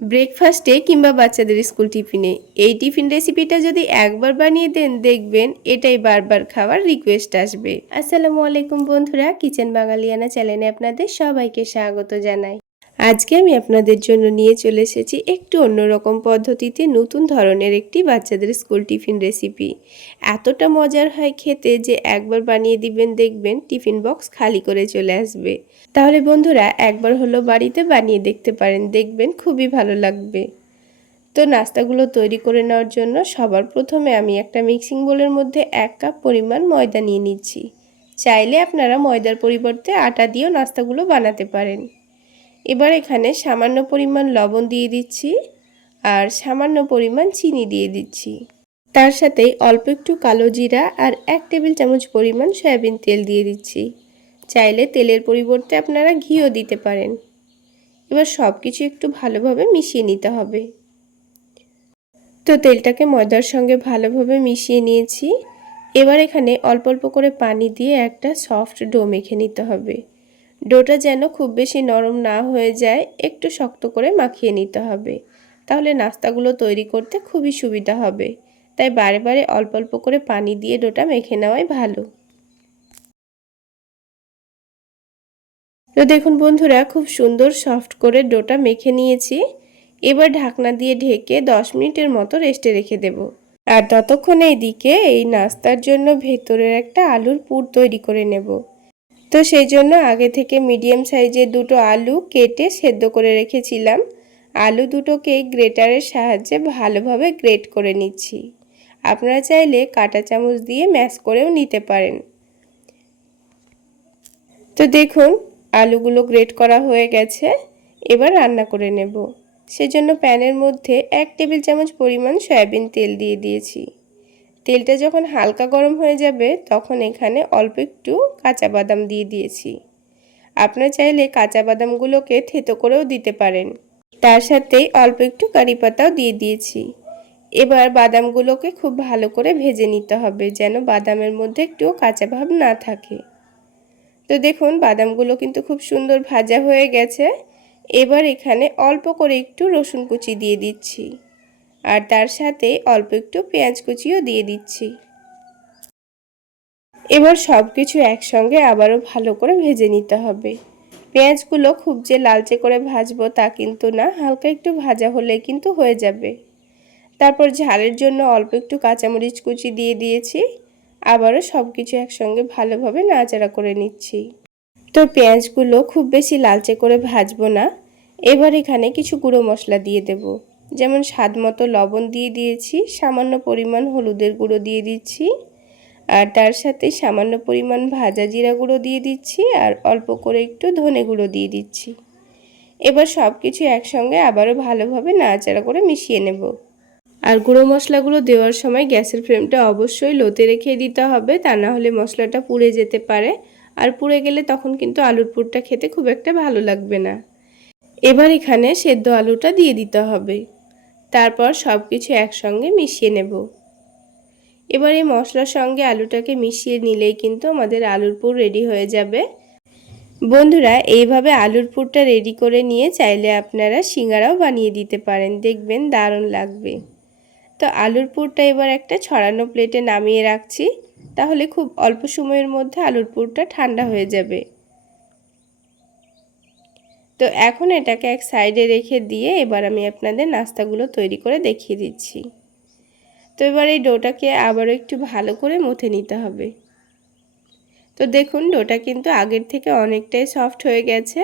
ব্রেকফাস্টে কিংবা বাচ্চাদের স্কুল টিফিনে। এই টিফিন রেসিপিটা যদি একবার বানিয়ে দেন, দেখবেন এটাই বারবার খাওয়ার রিকোয়েস্ট আসবে। আসসালামু আলাইকুম বন্ধুরা, কিচেন বাঙালিয়ানা চ্যানেলে আপনাদের সবাইকে স্বাগত জানাই। আজকে আমি আপনাদের জন্য নিয়ে চলে এসেছি একটু অন্যরকম পদ্ধতিতে নতুন ধরনের একটি বাচ্চাদের স্কুল টিফিন রেসিপি। এতটা মজার হয় খেতে যে একবার বানিয়ে দিবেন, দেখবেন টিফিন বক্স খালি করে চলে আসবে। তাহলে বন্ধুরা, একবার হলো বাড়িতে বানিয়ে দেখতে পারেন, দেখবেন খুবই ভালো লাগবে। তো নাস্তাগুলো তৈরি করে নেওয়ার জন্য সবার প্রথমে আমি একটা মিক্সিং বোলের মধ্যে এক কাপ পরিমাণ ময়দা নিয়ে নিচ্ছি। চাইলে আপনারা ময়দার পরিবর্তে আটা দিয়েও নাস্তাগুলো বানাতে পারেন। এবার এখানে সামান্য পরিমাণ লবণ দিয়ে দিচ্ছি আর সামান্য পরিমাণ চিনি দিয়ে দিচ্ছি। তার সাথে অল্প একটু কালো জিরা আর এক টেবিল চামচ পরিমাণ সয়াবিন তেল দিয়ে দিচ্ছি। চাইলে তেলের পরিবর্তে আপনারা ঘিও দিতে পারেন। এবার সব কিছু একটু ভালোভাবে মিশিয়ে নিতে হবে। তো তেলটাকে ময়দার সঙ্গে ভালোভাবে মিশিয়ে নিয়েছি। এবার এখানে অল্প অল্প করে পানি দিয়ে একটা সফট ডো মেখে নিতে হবে। ডোটা যেন খুব বেশি নরম না হয়ে যায়, একটু শক্ত করে মাখিয়ে নিতে হবে। তাহলে নাস্তাগুলো তৈরি করতে খুবই সুবিধা হবে। তাই বারে বারে অল্প অল্প করে পানি দিয়ে ডোটা মেখে নেওয়াই ভালো। তো দেখুন বন্ধুরা, খুব সুন্দর সফট করে ডোটা মেখে নিয়েছি। এবার ঢাকনা দিয়ে ঢেকে দশ মিনিটের মতো রেস্টে রেখে দেব। আর ততক্ষণে এইদিকে এই নাস্তার জন্য ভেতরের একটা আলুর পুর তৈরি করে নেব। তো সেই জন্য আগে থেকে মিডিয়াম সাইজের দুটো আলু কেটে সেদ্ধ করে রেখেছিলাম। আলু দুটোকে গ্রেটারের সাহায্যে ভালোভাবে গ্রেট করে নিচ্ছি। আপনারা চাইলে কাঁটা চামচ দিয়ে ম্যাশ করেও নিতে পারেন। তো দেখুন, আলুগুলো গ্রেট করা হয়ে গেছে। এবার রান্না করে নেব। সেজন্য প্যানের মধ্যে এক টেবিল চামচ পরিমাণ সয়াবিন তেল দিয়ে দিয়েছি। তেলটা যখন হালকা গরম হয়ে যাবে, তখন এখানে অল্প একটু কাঁচা বাদাম দিয়ে দিয়েছি। আপনার চাইলে কাঁচা বাদামগুলোকে থেতো করেও দিতে পারেন। তার সাথে অল্প একটু কারি পাতাও দিয়ে দিয়েছি। এবার বাদামগুলোকে খুব ভালো করে ভেজে নিতে হবে, যেন বাদামের মধ্যে একটু কাঁচা ভাব না থাকে। তো দেখুন, বাদামগুলো কিন্তু খুব সুন্দর ভাজা হয়ে গেছে। এবার এখানে অল্প করে একটু রসুন কুচি দিয়ে দিচ্ছি। আর তার সাথে অল্প একটু পেঁয়াজ কুচিও দিয়ে দিচ্ছি। এবার সব কিছু একসঙ্গে আবারও ভালো করে ভেজে নিতে হবে। পেঁয়াজগুলো খুব যে লালচে করে ভাজবো তা কিন্তু না, হালকা একটু ভাজা হলে কিন্তু হয়ে যাবে। তারপর ঝালের জন্য অল্প একটু কাঁচামরিচ কুচি দিয়ে দিয়েছি। আবারও সব কিছু একসঙ্গে ভালোভাবে নাড়াচাড়া করে নিচ্ছি। তো পেঁয়াজগুলো খুব বেশি লালচে করে ভাজবো না। এবার এখানে কিছু গুঁড়ো মশলা দিয়ে দেব। যেমন স্বাদ মতো লবণ দিয়ে দিয়েছি, সামান্য পরিমাণ হলুদের গুঁড়ো দিয়ে দিচ্ছি, আর তার সাথে সামান্য পরিমাণ ভাজা জিরা গুঁড়ো দিয়ে দিচ্ছি, আর অল্প করে একটু ধনে গুঁড়ো দিয়ে দিচ্ছি। এবার সব কিছু একসঙ্গে আবারও ভালোভাবে নাড়াচাড়া করে মিশিয়ে নেব। আর গুঁড়ো মশলাগুলো দেওয়ার সময় গ্যাসের ফ্লেমটা অবশ্যই লোতে রেখে দিতে হবে, তা না হলে মশলাটা পুড়ে যেতে পারে। আর পুড়ে গেলে তখন কিন্তু আলুর পুরটা খেতে খুব একটা ভালো লাগবে না। এবার এখানে সেদ্ধ আলুটা দিয়ে দিতে হবে। তারপর সব কিছু একসঙ্গে মিশিয়ে নেব। এবার এই মশলার সঙ্গে আলুটাকে মিশিয়ে নিলেই কিন্তু আমাদের আলুর পুর রেডি হয়ে যাবে। বন্ধুরা, এইভাবে আলুর পুরটা রেডি করে নিয়ে চাইলে আপনারা সিঙ্গারাও বানিয়ে দিতে পারেন। দেখবেন দারুণ লাগবে। তো আলুর পুরটা এবার একটা ছড়ানো প্লেটে নামিয়ে রাখছি। তাহলে খুব অল্প সময়ের মধ্যে আলুর পুরটা ঠান্ডা হয়ে যাবে। তো এখন এটাকে এক সাইডে রেখে দিয়ে এবার আমি আপনাদের নাস্তাগুলো তৈরি করে দেখিয়ে দিচ্ছি। তো এবার এই ডোটাকে আবারও একটু ভালো করে মুথে নিতে হবে। তো দেখুন, ডোটা কিন্তু আগের থেকে অনেকটাই সফট হয়ে গেছে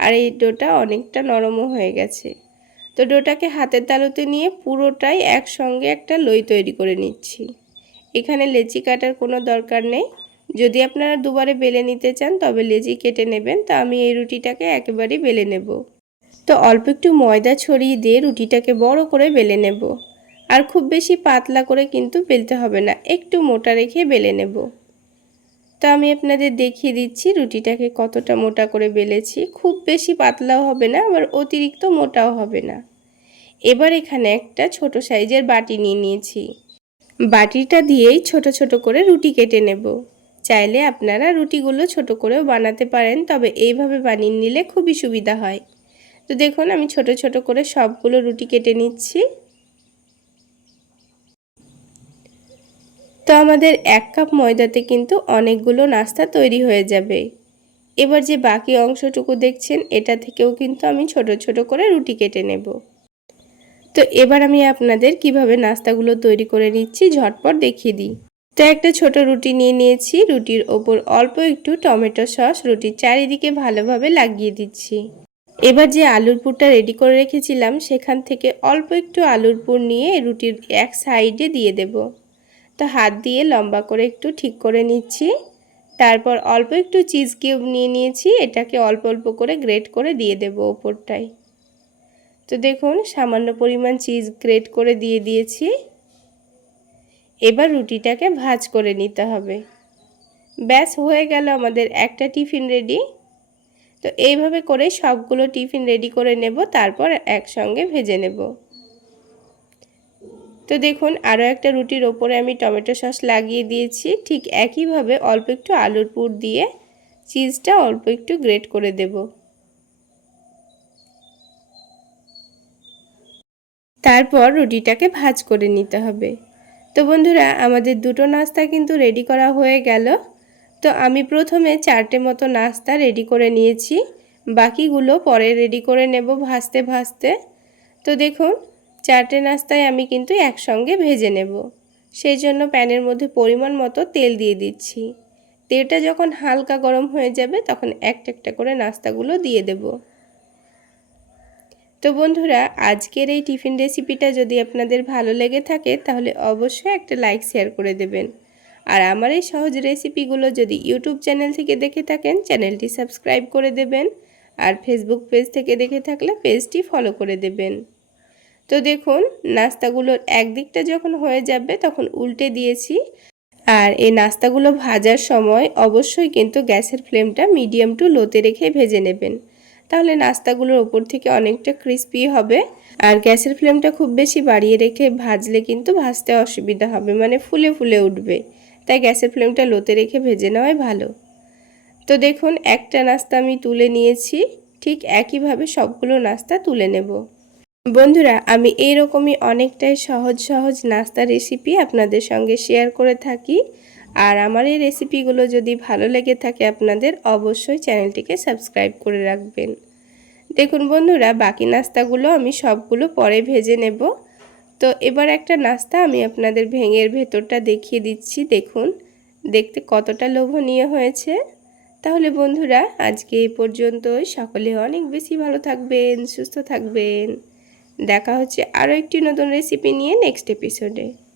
আর এই ডোটা অনেকটা নরমও হয়ে গেছে। তো ডোটাকে হাতের তালুতে নিয়ে পুরোটাই একসঙ্গে একটা লই তৈরি করে নিচ্ছি। এখানে লেচি কাটার কোনো দরকার নেই। যদি আপনারা দুবারে বেলে নিতে চান, তবে লেজি কেটে নেবেন। তো আমি এই রুটিটাকে একেবারেই বেলে নেব। তো অল্প একটু ময়দা ছড়িয়ে দিয়ে রুটিটাকে বড় করে বেলে নেব। আর খুব বেশি পাতলা করে কিন্তু বেলতে হবে না, একটু মোটা রেখে বেলে নেব। তো আমি আপনাদের দেখিয়ে দিচ্ছি রুটিটাকে কতটা মোটা করে বেলেছি। খুব বেশি পাতলাও হবে না, আবার অতিরিক্ত মোটাও হবে না। এবার এখানে একটা ছোট সাইজের বাটি নিয়ে নিয়েছি। বাটিটা দিয়েই ছোট ছোট করে রুটি কেটে নেব। চাইলে আপনারা রুটিগুলো ছোট করেও বানাতে পারেন, তবে এইভাবে বানিয়ে নিলে খুবই সুবিধা হয়। তো দেখুন, আমি ছোট ছোট করে সবগুলো রুটি কেটে নিচ্ছি। তো আমাদের এক কাপ ময়দাতে কিন্তু অনেকগুলো নাস্তা তৈরি হয়ে যাবে। এবার যে বাকি অংশটুকু দেখছেন, এটা থেকেও কিন্তু আমি ছোট ছোট করে রুটি কেটে নেব। তো এবার আমি আপনাদের কীভাবে নাস্তাগুলো তৈরি করে নিচ্ছি, ঝটপট দেখিয়ে দিই। তো একটা ছোট রুটি নিয়ে নিয়েছি। রুটির ওপর অল্প একটু টমেটো সস। রুটির চারিদিকে ভালোভাবে লাগিয়ে দিচ্ছি। এবার যে আলুর পুরটা রেডি করে রেখেছিলাম, সেখান থেকে অল্প একটু আলুর পুর নিয়ে রুটির এক সাইডে দিয়ে দেব। তো হাত দিয়ে লম্বা করে একটু ঠিক করে নিচ্ছি। তারপর অল্প একটু চিজ কিউব নিয়ে নিয়েছি। এটাকে অল্প অল্প করে গ্রেট করে দিয়ে দেব ওপরটায়। তো দেখুন, সামান্য পরিমাণ চিজ গ্রেট করে দিয়ে দিয়েছি। এবার রুটিটাকে ভাজ করে নিতে হবে। ব্যাস, হয়ে গেল আমাদের একটা টিফিন রেডি। তো এইভাবে করে সবগুলো টিফিন রেডি করে নেব, তারপর একসঙ্গে ভেজে নেব। তো দেখুন, আরও একটা রুটির ওপরে আমি টমেটো সস লাগিয়ে দিয়েছি। ঠিক একইভাবে অল্প একটু আলুর পুর দিয়ে চিজটা অল্প একটু গ্রেট করে দেব। তারপর রুটিটাকে ভাজ করে নিতে হবে। তো বন্ধুরা, আমাদের দুটো নাস্তা কিন্তু রেডি করা হয়ে গেল। তো আমি প্রথমে চারটে মতো নাস্তা রেডি করে নিয়েছি। বাকিগুলো পরে রেডি করে নেব ভাজতে ভাজতে। তো দেখুন, চারটে নাস্তায় আমি কিন্তু একসঙ্গে ভেজে নেব। সেই জন্য প্যানের মধ্যে পরিমাণ মতো তেল দিয়ে দিচ্ছি। তেলটা যখন হালকা গরম হয়ে যাবে, তখন একটা একটা করে নাস্তাগুলো দিয়ে দেব। তো বন্ধুরা, আজকের এই টিফিন রেসিপিটা যদি আপনাদের ভালো লেগে থাকে, তাহলে অবশ্যই একটা লাইক, শেয়ার করে দেবেন। আর আমার এই সহজ রেসিপিগুলো যদি ইউটিউব চ্যানেল থেকে দেখে থাকেন, চ্যানেলটি সাবস্ক্রাইব করে দেবেন। আর ফেসবুক পেজ থেকে দেখে থাকলে পেজটি ফলো করে দেবেন। তো দেখুন, নাস্তাগুলোর একদিকটা যখন হয়ে যাবে, তখন উল্টে দিয়েছি। আর এই নাস্তাগুলো ভাজার সময় অবশ্যই কিন্তু গ্যাসের ফ্লেমটা মিডিয়াম টু লোতে রেখে ভেজে নেবেন। তাহলে নাস্তাগুলোর ওপর থেকে অনেকটা ক্রিস্পি হবে। আর গ্যাসের ফ্লেমটা খুব বেশি বাড়িয়ে রেখে ভাজলে কিন্তু ভাজতে অসুবিধা হবে মানে ফুলে ফুলে উঠবে। তাই গ্যাসের ফ্লেমটা লোতে রেখে ভেজে নেওয়াই ভালো। তো দেখুন, একটা নাস্তা আমি তুলে নিয়েছি, ঠিক একইভাবে সবগুলো নাস্তা তুলে নেব। বন্ধুরা, আমি এইরকমই অনেকটাই সহজ সহজ নাস্তা রেসিপি আপনাদের সঙ্গে শেয়ার করে থাকি। আর আমার এই রেসিপিগুলো যদি ভালো লেগে থাকে আপনাদের, অবশ্যই চ্যানেলটিকে সাবস্ক্রাইব করে রাখবেন। দেখুন বন্ধুরা, বাকি নাস্তাগুলো আমি সবগুলো পরে ভেজে নেব। তো এবার একটা নাস্তা আমি আপনাদের ভেঙের ভেতরটা দেখিয়ে দিচ্ছি। দেখুন, দেখতে কতটা লোভনীয় হয়েছে। তাহলে বন্ধুরা, আজকে এই পর্যন্তই। সকলে অনেক বেশি ভালো থাকবেন, সুস্থ থাকবেন। দেখা হচ্ছে আরও একটি নতুন রেসিপি নিয়ে নেক্সট এপিসোডে